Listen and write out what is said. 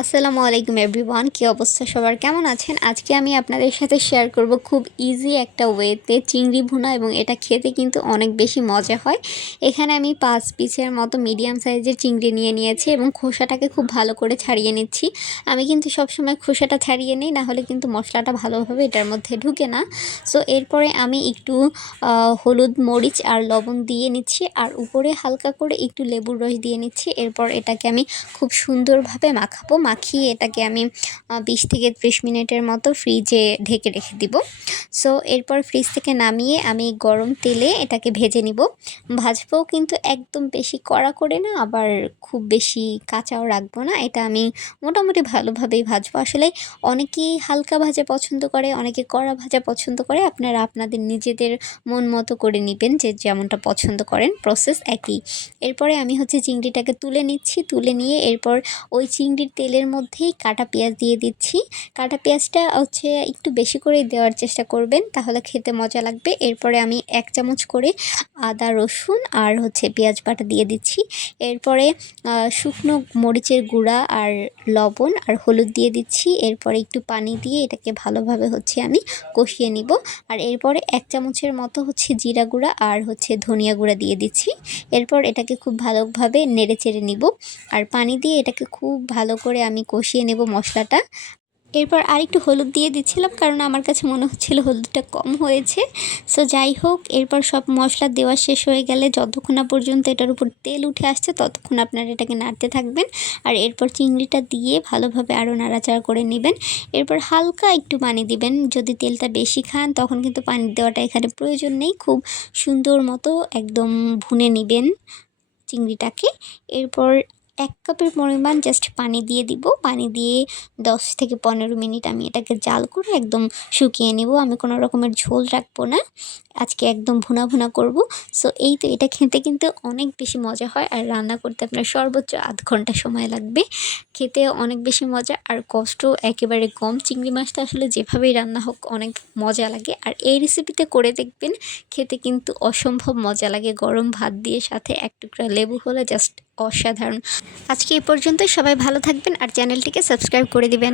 আসসালামু আলাইকুম এভরিওয়ান, কী অবস্থা সবার, কেমন আছেন? আজকে আমি আপনাদের সাথে শেয়ার করব খুব ইজি একটা ওয়েতে চিংড়ি ভুনা, এবং এটা খেতে কিন্তু অনেক বেশি মজা হয়। এখানে আমি 5 পিসের মতো মিডিয়াম সাইজের চিংড়ি নিয়ে নিয়েছি এবং খোসাটাকে খুব ভালো করে ছাড়িয়ে নিচ্ছি। আমি কিন্তু সবসময় খোসাটা ছাড়িয়ে নিই, না হলে কিন্তু মশলাটা ভালোভাবে এটার মধ্যে ঢুকে না। সো এরপরে আমি একটু হলুদ, মরিচ আর লবণ দিয়ে নিচ্ছি, আর উপরে হালকা করে একটু লেবুর রস দিয়ে নিচ্ছি। এরপর এটাকে আমি খুব সুন্দরভাবে মাখিয়ে এটাকে আমি 20 থেকে 30 মিনিটের মতো ফ্রিজে ঢেকে রেখে দিব। সো এরপর ফ্রিজ থেকে নামিয়ে আমি গরম তেলে এটাকে ভেজে নিব। ভাজবো কিন্তু একদম বেশি কড়া করে না, আবার খুব বেশি কাঁচাও রাখবো না। এটা আমি মোটামুটি ভালোভাবেই ভাজবো। আসলে অনেকেই হালকা ভাজা পছন্দ করে, অনেকে কড়া ভাজা পছন্দ করে। আপনারা আপনাদের নিজেদের মন মতো করে নেবেন, যে যেমনটা পছন্দ করেন, প্রসেস একই। এরপরে আমি চিংড়িটাকে তুলে নিচ্ছি। তুলে নিয়ে এরপর ওই চিংড়ির তেলের মধ্যেই কাটা পেঁয়াজ দিয়ে দিচ্ছি। কাটা পেঁয়াজটা একটু বেশি করে দেওয়ার চেষ্টা করবেন, তাহলে খেতে মজা লাগবে। এরপরে আমি 1 চামচ করে আদা, রসুন আর পেঁয়াজ বাটা দিয়ে দিচ্ছি। এরপরে শুকনো মরিচের গুঁড়া আর লবণ আর হলুদ দিয়ে দিচ্ছি। এরপরে একটু পানি দিয়ে এটাকে ভালোভাবে আমি কষিয়ে নিব। আর এরপরে 1 চামচের মতো জিরা গুঁড়া আর ধনিয়া গুঁড়া দিয়ে দিচ্ছি। এরপর এটাকে খুব ভালোভাবে নেড়ে চেড়ে নিব, আর পানি দিয়ে এটাকে খুব ভালো করে আমি কষিয়ে নেব মশলাটা। এরপর আরেকটু হলুদ দিয়ে দিচ্ছিলাম, কারণ আমার কাছে মনে হচ্ছিল হলুদটা কম হয়েছে। সো যাই হোক, এরপর সব মশলা দেওয়া শেষ হয়ে গেলে যতক্ষণ না পর্যন্ত এটার উপর তেল উঠে আসছে, ততক্ষণ আপনারা এটাকে নাড়তে থাকবেন। আর এরপর চিংড়িটা দিয়ে ভালোভাবে আরও নাড়াচাড়া করে নেবেন। এরপর হালকা একটু পানি দিবেন। যদি তেলটা বেশি খান তখন কিন্তু পানি দেওয়াটা এখানে প্রয়োজন নেই। খুব সুন্দর মতো একদম ভুনে নেবেন চিংড়িটাকে। এরপর 1 কাপের পরিমাণ জাস্ট পানি দিয়ে দিব। পানি দিয়ে 10 থেকে 15 মিনিট আমি এটাকে জাল করে একদম শুকিয়ে নেব। আমি কোনো রকমের ঝোল রাখবো না, আজকে একদম ভুনা ভুনা করব। সো এই তো, এটা খেতে কিন্তু অনেক বেশি মজা হয়, আর রান্না করতে আপনার সর্বোচ্চ আধ ঘন্টা সময় লাগবে। খেতে অনেক বেশি মজা, আর কষ্ট একেবারে কম। চিংড়ি মাছটা আসলে যেভাবেই রান্না হোক অনেক মজা লাগে, আর এই রেসিপিতে করে দেখবেন, খেতে কিন্তু অসম্ভব মজা লাগে। গরম ভাত দিয়ে সাথে 1 টুকরা লেবু হলে জাস্ট অসাধারণ। আজকে এই পর্যন্তই। সবাই ভালো থাকবেন আর চ্যানেলটিকে সাবস্ক্রাইব করে দিবেন।